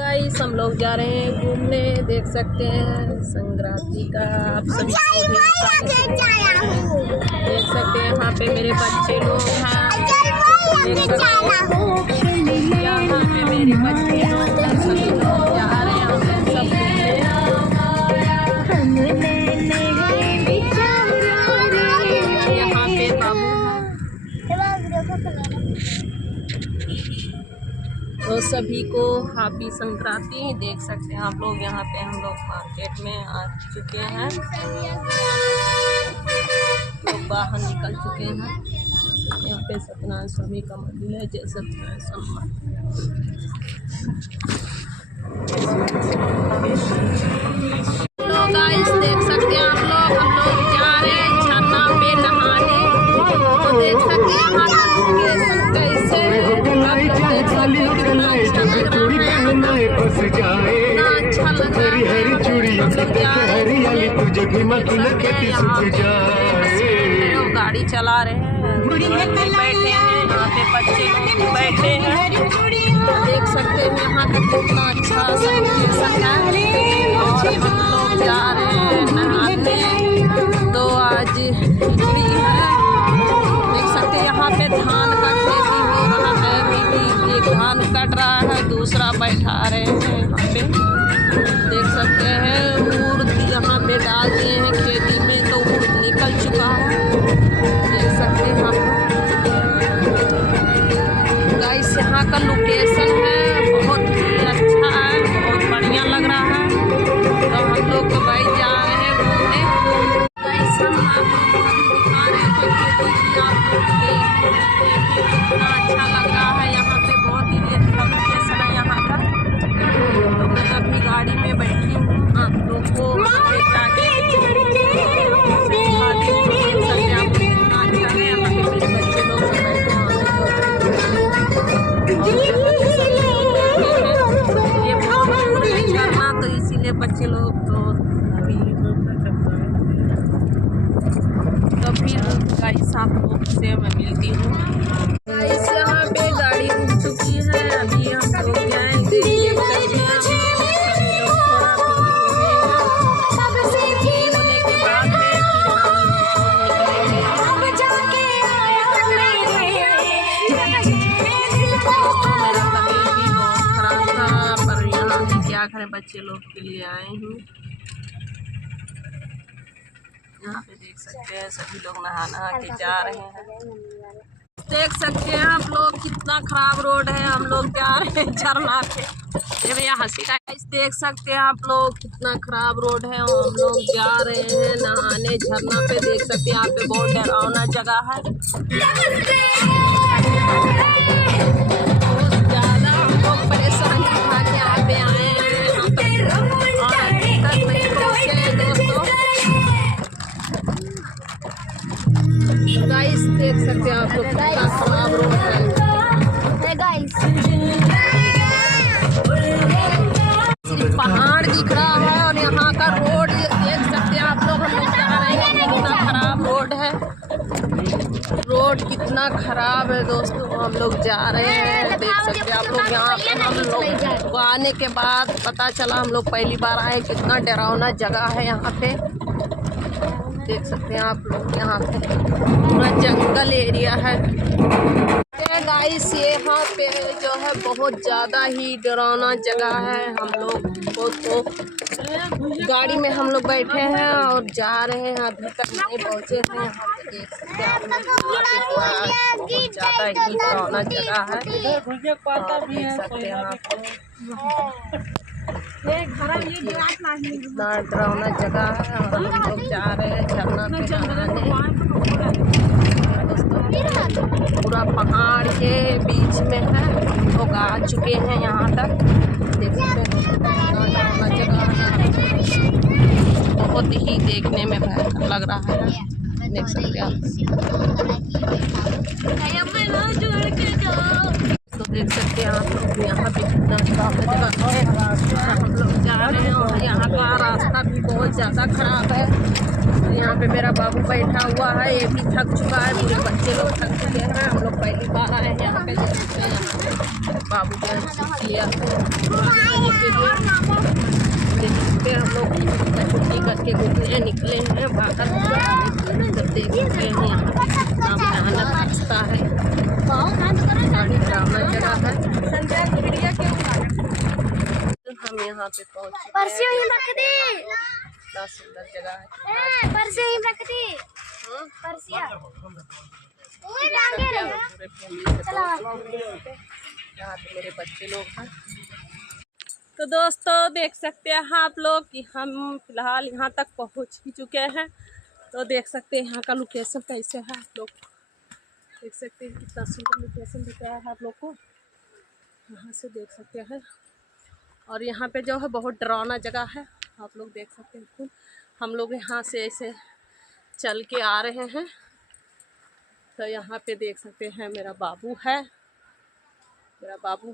Guys हम लोग जा रहे हैं घूमने, देख सकते हैं संक्रांति का आप सभी देख सकते हैं। यहाँ पे मेरे बच्चे लोग हैं, देख सकते हैं यहाँ पे मेरे बच्चे लोग सभी लोग जा रहे हैं सब यहाँ पे बाबू तो सभी को हैप्पी संक्रांति। देख सकते हैं आप लोग यहाँ पे हम लोग मार्केट में आ चुके हैं, लोग बाहर निकल चुके हैं। यहाँ पे सत्यनारायण स्वामी का मंदिर है, जय सत्यनारायण स्वामी। तो गाइस देख सकते हैं आप लोग, हम लोग जा रहे हैं झरना पे नहाने। तो देख सकते हैं यहाँ कैसे गाड़ी चला रहे हैं, बैठे हैं यहाँ पे बच्चे लोग बैठे हैं। देख सकते हैं यहाँ पे कितना अच्छा लोकेशन है और हम लोग जा रहे हैं नहाने। तो आज खिचड़ी है, देख सकते हैं यहाँ पे धान का खेती हो रहा है। एक धान कट रहा है, दूसरा बैठा रहे हैं यहाँ पे। देख सकते हैं उर्द यहाँ पे डाल दिए हैं खेती में, तो उर्द निकल चुका है, देख सकते हैं आप गाइस। यहाँ का लोकेशन है बहुत ही अच्छा है, बहुत बढ़िया लग रहा है। तो हम लोग तो भाई जा रहे हैं घूमने गाइस। हम दिखा रहे हैं कितना अच्छा लग रहा है यहाँ पे, बहुत ही अच्छा लोकेशन है यहाँ का। तो मैं अपनी गाड़ी में बैठी हूँ, आप लोग को तो इसीलिए बच्चे लोग तो फिर गाइस आप लोग से मैं मिलती हूँ। गाइस यहाँ पे गाड़ी रुक चुकी है, अभी हम लोग जाएंगे। क्या करें, बच्चे लोग के लिए आए हूँ। यहाँ पे देख सकते हैं सभी लोग नहा के जा रहे हैं। देख सकते हैं आप लोग कितना खराब रोड है, हम लोग जा रहे हैं झरना पे। ये भैया हंसी का। देख सकते हैं आप लोग कितना खराब रोड है, और हम लोग जा रहे हैं नहाने झरना पे। देख सकते हैं यहाँ पे बहुत डरावना जगह है, बहुत ज़्यादा हम लोग परेशानी उठा के यहाँ पे आए हैं। गाइस देख सकते हैं आप लोग कितना खराब रोड है गाइस। सिर्फ पहाड़ दिख रहा है और यहाँ का रोड देख सकते हैं आप लोग। हम लोग जा रहे हैं, कितना खराब रोड है, रोड कितना खराब है दोस्तों। हम लोग जा रहे हैं, देख सकते हैं आप लोग। यहाँ पे हम लोग आने के बाद पता चला, हम लोग पहली बार आए, कितना डरावना जगह है यहाँ पे। देख सकते हैं आप लोग, यहाँ पे पूरा जंगल एरिया है गाइस। यहाँ पे जो है बहुत ज़्यादा ही डरावना जगह है। हम लोग तो गाड़ी में हम लोग बैठे हैं और जा रहे हैं, अभी तक नहीं पहुँचे हैं। यहाँ पे देख सकते हैं आप लोग, बहुत ज़्यादा ही डरावना जगह है, देख सकते हैं आप लोग। इतना डरावना जगह है और हम लोग जा रहे हैं झरना पे नहाने। पूरा पहाड़ के बीच में है, लोग आ चुके हैं यहाँ तक। देख सकते हैं डरावना जगह है, बहुत ही देखने में भयंकर लग रहा है, देख सकते हैं आप। तो देख सकते हैं आप लोग यहाँ पे कितना जगह है। हम लोग जा रहे हैं और यहाँ का रास्ता भी बहुत ज़्यादा खराब है। यहाँ पे मेरा बाबू बैठा हुआ है, ये भी थक चुका है, पूरे बच्चे लोग थक चुके हैं। हम लोग पहली बार आए हैं यहाँ पे, बाबू को सीख लिया। के घूमने निकले हैं बाहर। जब देख सकते हैं यहाँ पे कितना भयानक रास्ता है, बड़ी डरावना जगह है। हम यहाँ पे पहुँच चुके हैं। कितना सुंदर जगह है। यहाँ पे मेरे बच्चे लोग हैं। तो दोस्तों देख सकते हैं आप लोग कि हम फिलहाल यहाँ तक पहुँच ही चुके हैं। तो देख सकते हैं यहाँ का लोकेशन कैसे है। आप लोग देख सकते हैं कितना सुंदर लोकेशन दिख रहा है आप लोग को, यहाँ से देख सकते हैं। और यहाँ पे जो है बहुत डरावना जगह है, आप लोग देख सकते हैं खुद। हम लोग यहाँ से ऐसे चल के आ रहे हैं। तो यहाँ पे देख सकते हैं मेरा बाबू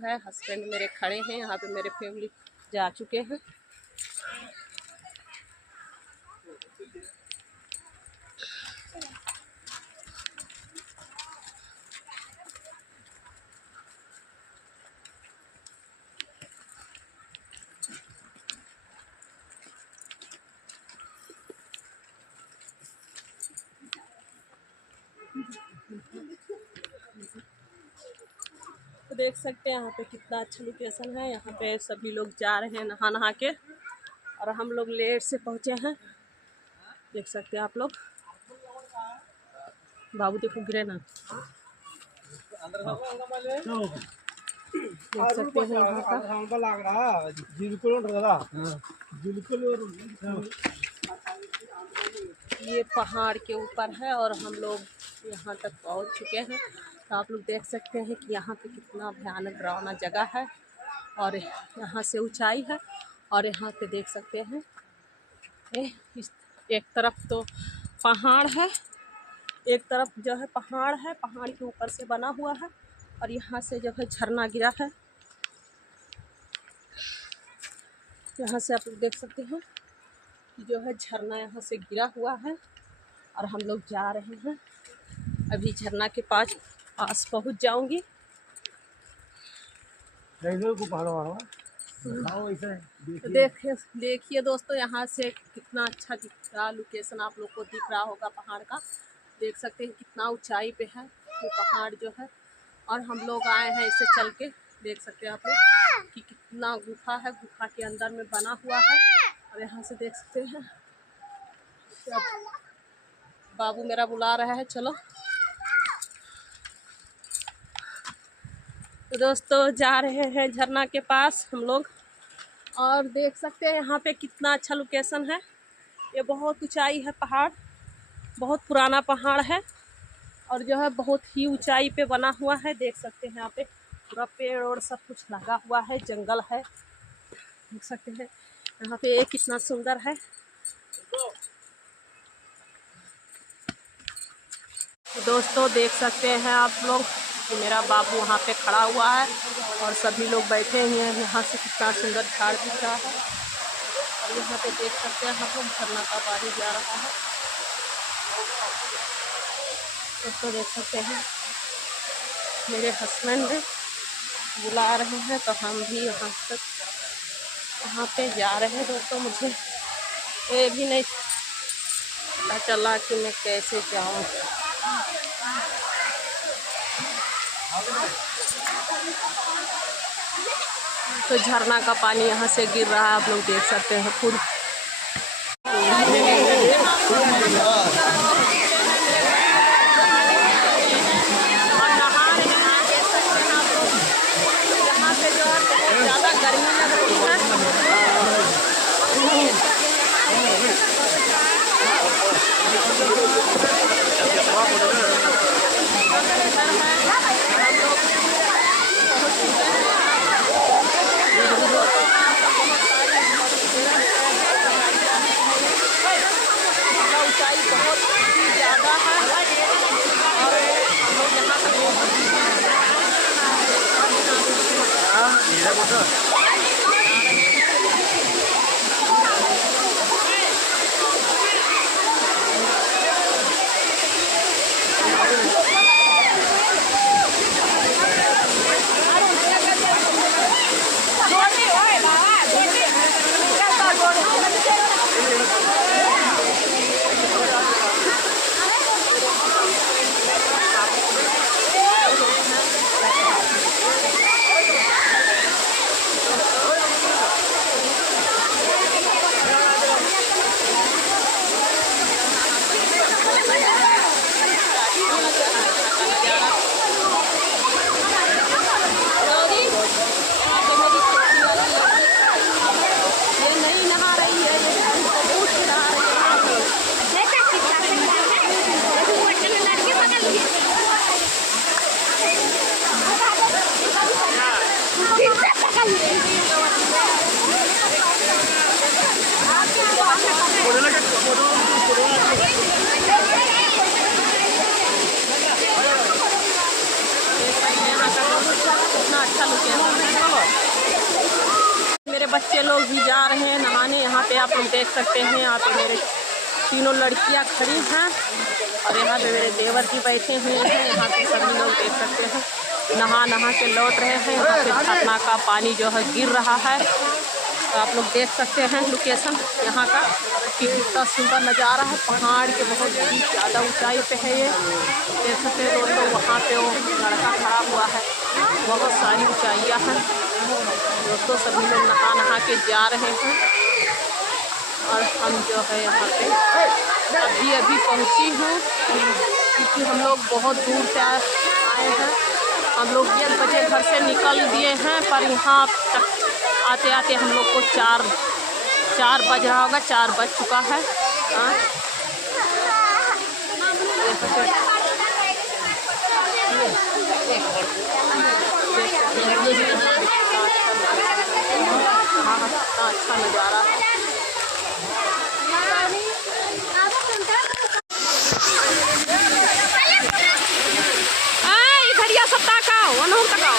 है, हस्बैंड मेरे खड़े हैं। यहाँ पे मेरे फैमिली जा चुके हैं। तो देख सकते हैं यहाँ पे कितना अच्छा लोकेशन है। यहाँ पे सभी लोग जा रहे हैं नहा के, और हम लोग लेट से पहुँचे हैं। देख सकते हैं आप लोग। बाबू देखो गिरे ना। देख सकते हैं यहाँ का ये पहाड़ के ऊपर है और हम लोग यहाँ तक पहुँच चुके हैं। तो आप लोग देख सकते हैं कि यहाँ पे कितना भयानक डरावना जगह है, और यहाँ से ऊंचाई है। और यहाँ पे देख सकते हैं इस एक तरफ तो पहाड़ है, एक तरफ जो है पहाड़ है, पहाड़ के ऊपर से बना हुआ है, और यहाँ से जो है झरना गिरा है। यहाँ से आप लोग देख सकते हैं जो है झरना यहाँ से गिरा हुआ है, और हम लोग जा रहे हैं। अभी झरना के पास पहुँच जाऊंगी। तो देखिए दोस्तों, यहाँ से कितना अच्छा दिख रहा लोकेशन आप लोग को दिख रहा होगा पहाड़ का। देख सकते हैं कितना ऊंचाई पे है ये पहाड़ जो है, और हम लोग आए हैं इसे चल के। देख सकते हैं आप लोग कि कितना गुफा है, गुफा के अंदर में बना हुआ है। और यहाँ से देख सकते हैं बाबू मेरा बुला रहा है, चलो। तो दोस्तों जा रहे हैं झरना के पास हम लोग, और देख सकते हैं यहाँ पे कितना अच्छा लोकेशन है। ये बहुत ऊंचाई है पहाड़, बहुत पुराना पहाड़ है, और जो है बहुत ही ऊंचाई पे बना हुआ है। देख सकते हैं यहाँ पे पूरा पेड़ और सब कुछ लगा हुआ है, जंगल है। देख सकते हैं यहाँ पे कितना सुंदर है। दोस्तों देख सकते हैं आप लोग कि मेरा बाबू वहाँ पे खड़ा हुआ है, और सभी लोग बैठे हुए हैं। यहाँ से कितना सुंदर झाड़ दिख रहा है, और यहाँ पे देख सकते हैं हम लोग झरना का पानी जा रहा है। दोस्तों देख सकते हैं मेरे हस्बैंड बुला रहे हैं, तो हम भी वहाँ पे जा रहे हैं। दोस्तों मुझे ये भी नहीं पता चला कि मैं कैसे जाऊँ। तो झरना का पानी यहाँ से गिर रहा है, आप लोग देख सकते हैं खुद। और नहा रहे हैं, देख सकते हैं आप लोग। यहाँ पे जो है बहुत ज़्यादा गर्मी लग रही है। ऊंचाई बहुत बच्चे लोग भी जा रहे हैं नहाने। यहाँ पे आप लोग देख सकते हैं, यहाँ पे मेरे तीनों लड़कियाँ खड़ी हैं और यहाँ पे मेरे देवर भी बैठे हुए हैं। यहाँ पे सभी लोग देख सकते हैं नहा के लौट रहे हैं। यहाँ पे झरना का पानी जो है गिर रहा है, तो आप लोग देख सकते हैं लोकेशन यहाँ का कि कितना सुंदर नज़ारा है। पहाड़ के बहुत ही ज़्यादा ऊंचाई पे है ये, देख सकते हैं दोस्तों। वहाँ पे वो लड़का खड़ा हुआ है, बहुत सारी ऊंचाइयाँ हैं दोस्तों। सभी लोग नहा के जा रहे हैं और हम जो है यहाँ पे अभी पहुँची हूँ, क्योंकि हम लोग बहुत दूर से आए हैं। हम लोग 1 बजे घर से निकल दिए हैं, पर यहाँ तक आते आते हम लोग को 4 बज रहा होगा, 4 बज चुका है। हाँ अच्छा नज़ारा है। घड़िया सब तकाओ, अनहु तकाओ।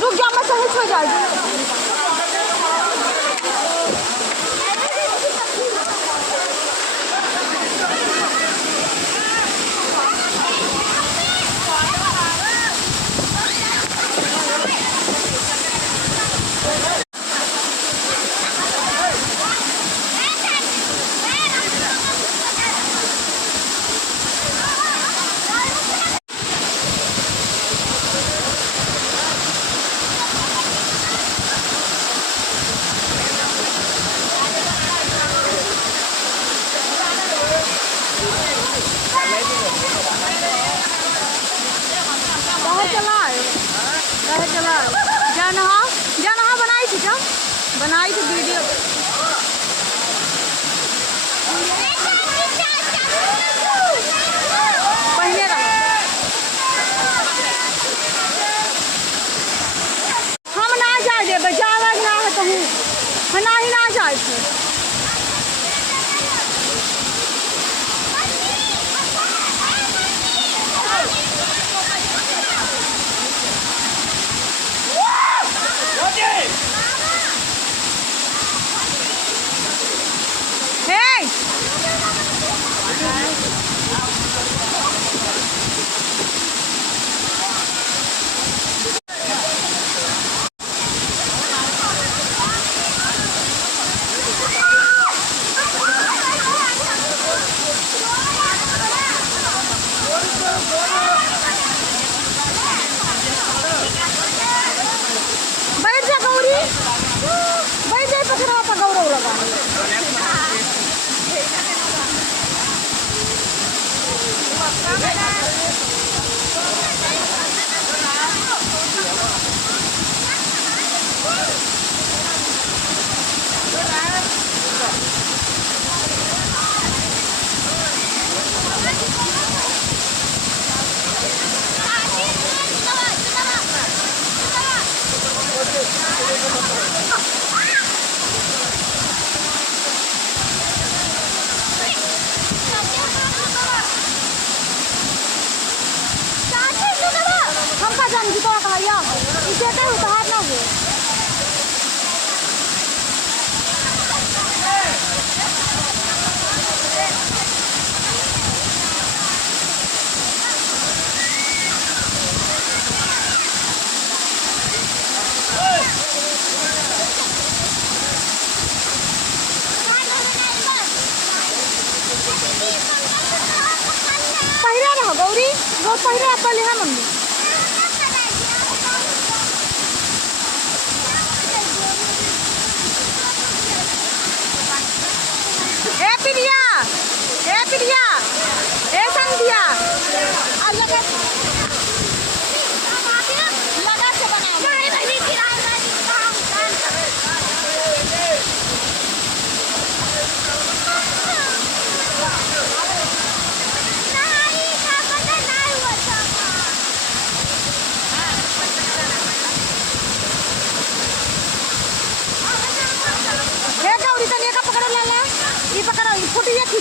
रुक जा, मैं सही हो जाएगी। बनाई थी वीडियो पहले हम ना जाए बचावा ना है कहूँ हम ही ना जाए थे। गौरी रोज पहिरे आपले है मम्मी ए प्रिया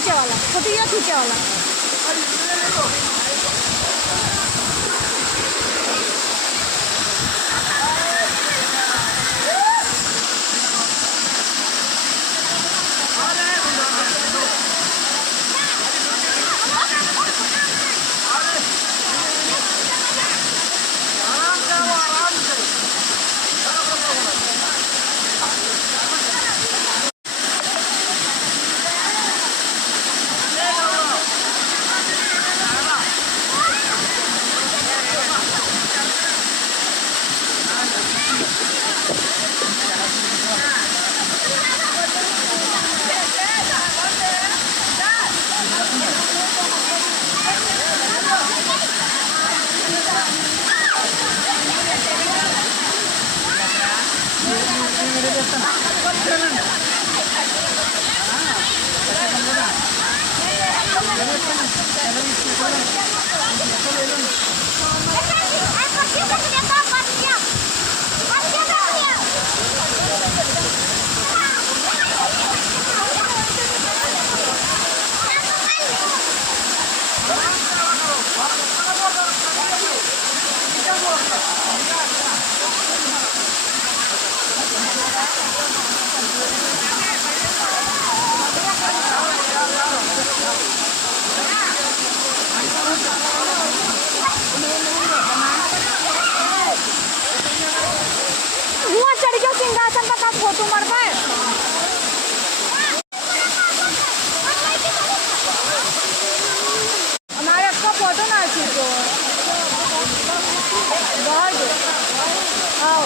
खींचे वाला, फोटो ये खींचे वाला। सिंहासन का फोटो मरवा है। हमारे आपका फोटो ना खींचो। आओ।